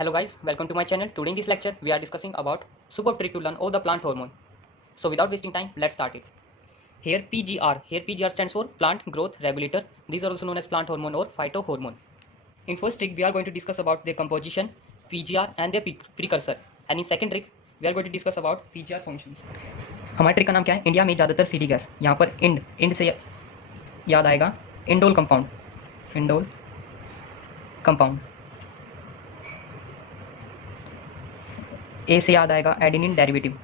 Hello guys, welcome to my channel. Today in this lecture we are discussing about superb trick to learn all the plant hormone. So without wasting time, let's start it. Here PGR stands for plant growth regulator. These are also known as plant hormone or phytohormone. In first trick we are going to discuss about their composition, PGR and their precursor. And in second trick we are going to discuss about PGR functions. हमारे trick का नाम क्या है? India में ज़्यादातर CD gas, यहाँ पर end से याद आएगा इंडोल कंपाउंड, ए से याद आएगा एडेनिन डेरिवेटिव,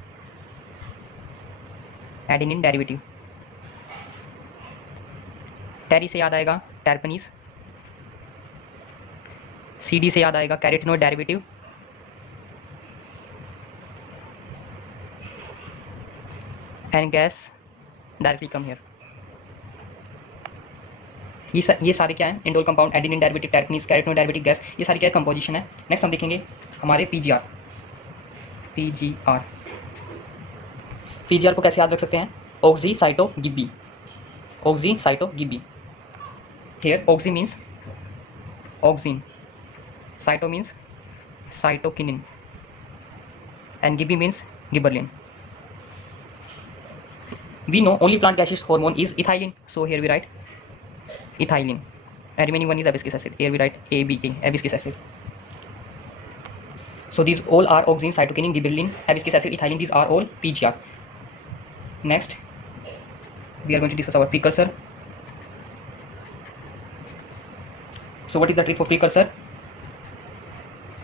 टेरी से याद आएगा टर्पनीज, सीडी से याद आएगा carotenoid derivative, and gas directly come here. ये सारे क्या है? Indole compound, adenine derivative, terpenes, carotenoid derivative, gas, ये सारी क्या कंपोजिशन है. नेक्स्ट हम देखेंगे हमारे पीजीआर को कैसे याद रख सकते हैं? ऑक्सीसाइटोगिबी. Here oxy means auxin, cyto means cytokinin, and gibi means gibberellin. We know only plant gaseous hormone is ethylene, so here we write ethylene, and remaining one is abscisic acid. Here we write ABA, abscisic acid. So these all are auxin, cytokinin, gibberellin, abscisic acid, ethylene. These are all PGR. Next, we are going to discuss our precursor. So what is the trick for precursor?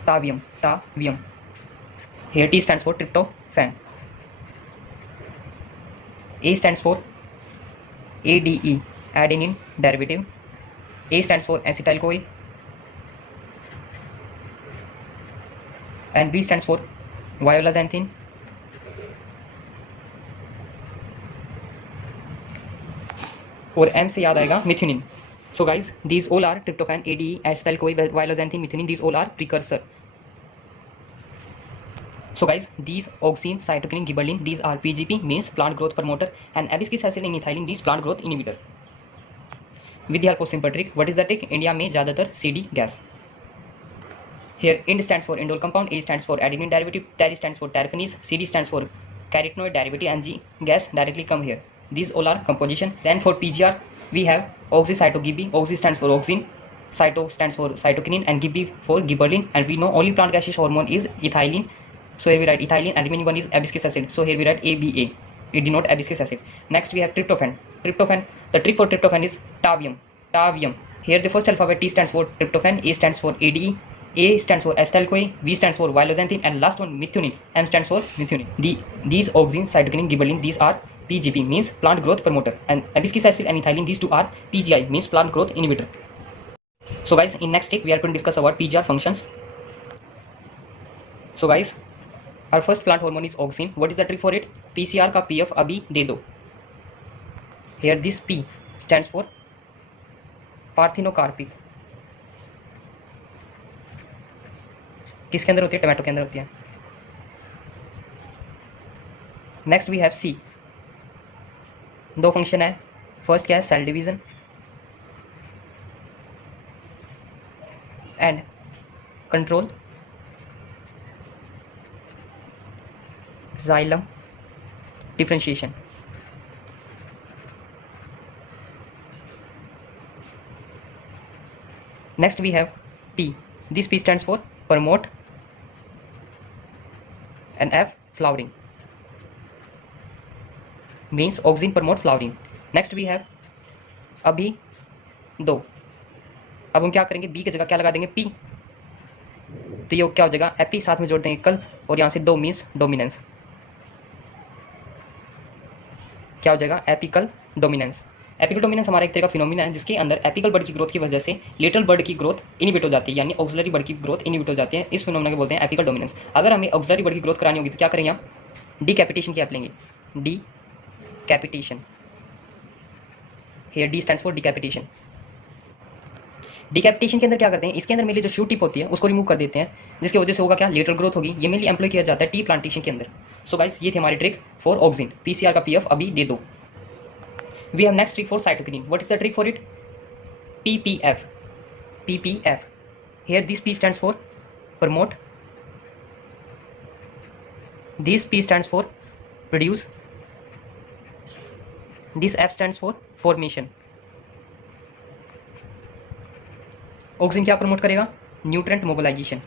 Tavium. Here T stands for tryptophan. A stands for ADE, adenine derivative. A stands for acetyl-CoA, and V stands for violazanthine. और M से याद आएगा methionine. So guys, these all are tryptophan, ADE, acetyl-CoA, violazanthine, methionine. These all are precursor. So guys, these auxin, cytokinin, gibberellin, these are PGP, means plant growth promoter, and abscisic acid and ethylene, these plant growth inhibitor. With the help of simple trick, what is the trick? India में ज़्यादातर CD gas. Here IND stands for indole compound, A stands for adenine derivative, TERI stands for terpenes, CD stands for carotenoid derivative, and G gas directly come here. These all are composition. Then for PGR we have oxycytogibi. Oxy stands for auxin, cyto stands for cytokinin, and gibi for gibberellin. And we know only plant gaseous hormone is ethylene. So here we write ethylene, and remaining one is abscisic acid. So here we write ABA. It denotes abscisic acid. Next we have tryptophan. The trick for tryptophan is tavium. Here the first alphabet T stands for tryptophan, A stands for ADE, A stands for acetyl-CoA, V stands for violazanthine, and last one methionine. M stands for methionine. These auxin, cytokinin, gibberellin, these are PGP, means plant growth promoter, and abscisic acid and ethylene, these two are PGI, means plant growth inhibitor. So guys, in next trick we are going to discuss about PGR functions. So guys, our first plant hormone is auxin. What is the trick for it? PCR का PF अभी दे दो. Here this P stands for parthenocarpic. किसके अंदर होती है? Tomato के अंदर होती है. Next we have C. दो फंक्शन है. फर्स्ट क्या है? Cell division and control xylem differentiation. Next we have P. This P stands for promote, and F flowering, means auxin promote flowering. Next we have अभी दो. अब हम क्या करेंगे? B की जगह क्या लगा देंगे? P. तो ये क्या हो जाएगा? एपी साथ में जोड़ देंगे कल, और यहाँ से दो मीन्स डोमिनेंस. क्या हो जाएगा? Apical dominance. एपिकल डोमिनेंस हमारा एक तरह का फिनोमिना है जिसके अंदर एपिकल बर्ड की ग्रोथ की वजह से लेटरल बर्ड की ग्रोथ इनहिबिट हो जाती है, यानी ऑक्सिलरी बर्ड की ग्रोथ इनहिबिट हो जाती है. इस फिनोमिना को बोलते हैं एपिकल डोमिनेंस. अगर हमें ऑक्सिलरी बर्ड की ग्रोथ करानी होगी तो क्या करेंगे? हम डीकैपिटेशन की ऐप लेंगे. Decapitation. Here D stands for decapitation. Decapitation के अंदर क्या करते हैं? इसके अंदर मेनली जो शूट टिप होती है उसको रिमूव कर देते हैं, जिसकी वजह से होगा क्या? लेटरल ग्रोथ होगी. ये मेनली एम्प्लॉय किया जाता है टी प्लांटेशन के अंदर. सो गाइस, ये थी हमारी ट्रिक फॉर ऑक्सिन. पीसीआर का पीएफ अभी दे दो. We have next trick for cytokinin. What is the trick for it? PPF. Here this P stands for promote. This P stands for produce. This F stands for formation. Auxin क्या promote करेगा? Nutrient mobilisation.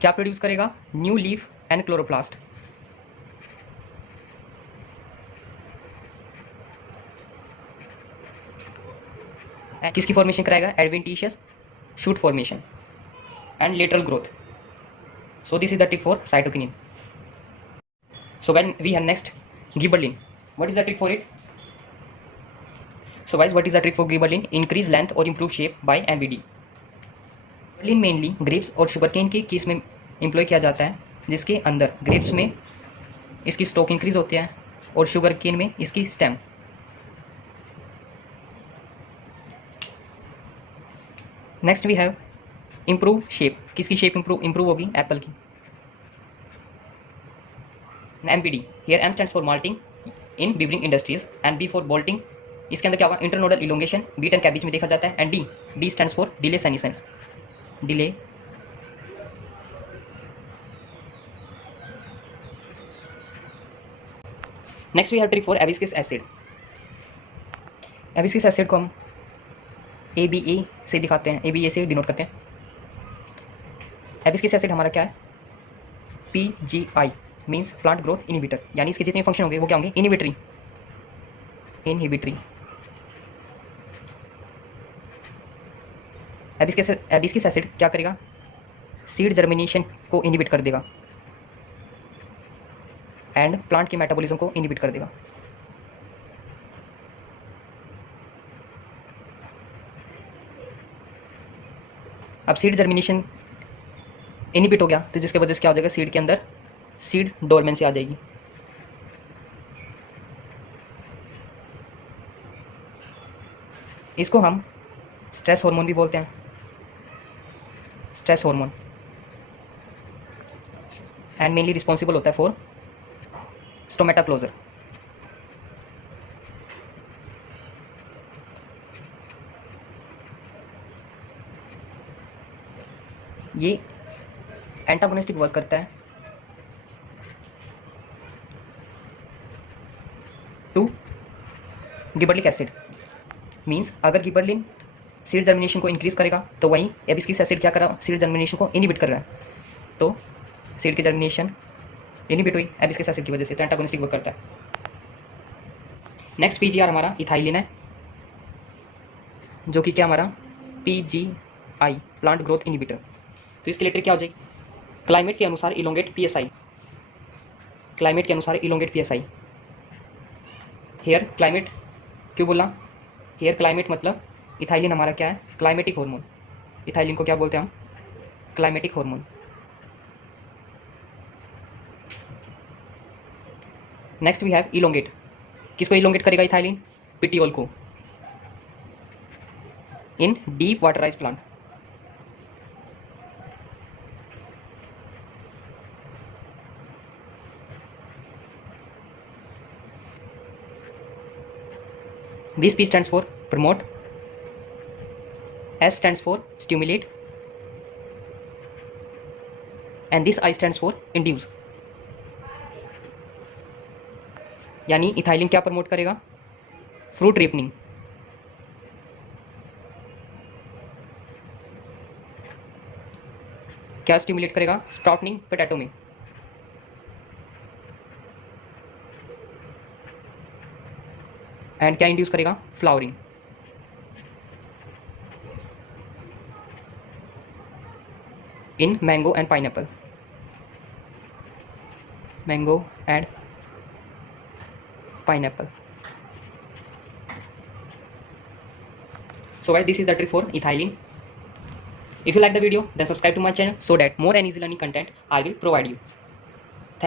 क्या produce करेगा? New leaf and chloroplast. किसकी formation कराएगा? Adventitious shoot formation and lateral growth. So this is the trick for cytokinin. So when we have next gibberellin, what is the trick for it? So guys, what is the trick for gibberellin? Increase length or improve shape by MBD. gibberellin mainly grapes और sugarcane के case में employ किया जाता है, जिसके अंदर grapes में इसकी स्टॉक इंक्रीज होती है और शुगर केन में इसकी stem. Next we have improve shape. किसकी शेप इम्प्रूव होगी? एप्पल की. MBD, here M stands for malting in beavering industries and B for bolting. इसके अंदर क्या होगा? Internodal elongation beet and cabbage में देखा जाता है. And D stands for delay senescence. Delay. Next we have trick for abscisic acid. Abscisic acid को हम ABA से दिखाते हैं, ABA से डिनोट करते हैं. एबिस्किस एसिड हमारा क्या है? PGI means plant growth inhibitor. यानी इसके जितने फंक्शन होंगे वो क्या होंगे? इनहिबिटरी. एबिस्किस एसिड क्या करेगा? सीड जर्मिनेशन को इनहिबिट कर देगा एंड प्लांट के मेटाबॉलिज्म को इनहिबिट कर देगा. अब सीड जर्मिनेशन इनहिबिट हो गया तो जिसके वजह से क्या हो जाएगा? सीड के अंदर सीड डोरमेंसी आ जाएगी. इसको हम स्ट्रेस हार्मोन भी बोलते हैं. Stress hormone and mainly responsible होता है फॉर स्टोमेटा क्लोजर. ये एंटागोनिस्टिक वर्क करता है टू गिबरलिक एसिड. मीन्स अगर गिबरलिन सीड जर्मिनेशन को इंक्रीज करेगा तो वहीं एबिस्किस एसिड क्या कर रहा है? सीड जर्मिनेशन को इनहिबिट कर रहा है. तो सीड की जर्मिनेशन इनहिबिट हुई एबिस्किस एसिड की वजह से, तो एंटागोनिस्टिक वर्क करता है. नेक्स्ट PGR हमारा इथाइलिन है, जो कि क्या हमारा PGI प्लांट ग्रोथ इनहिबिटर. तो इसके लिए ट्रिक क्या हो जाएगी? क्लाइमेट के अनुसार इलोंगेट PSI. क्लाइमेट के अनुसार इलोंगेट PSI. हेयर क्लाइमेट क्यों बोला? हेयर क्लाइमेट मतलब इथाइलिन हमारा क्या है? Climatic hormone. इथाइलिन को क्या बोलते हैं हम? Climacteric hormone. Next we have elongate. किसको इलोंगेट करेगा इथाइलिन? पिटियोल को in deep water rice plant. This P stands for promote, S stands for stimulate, and this I stands for induce. यानी ethylene क्या प्रमोट करेगा? Fruit ripening. क्या stimulate करेगा? स्प्राउटनिंग potato में. And क्या इंड्यूस करेगा? Flowering. In mango and pineapple. Mango and pineapple. So guys, this is the trick for ethylene. If you like the video, then subscribe to my channel so that more and easy learning content I will provide you.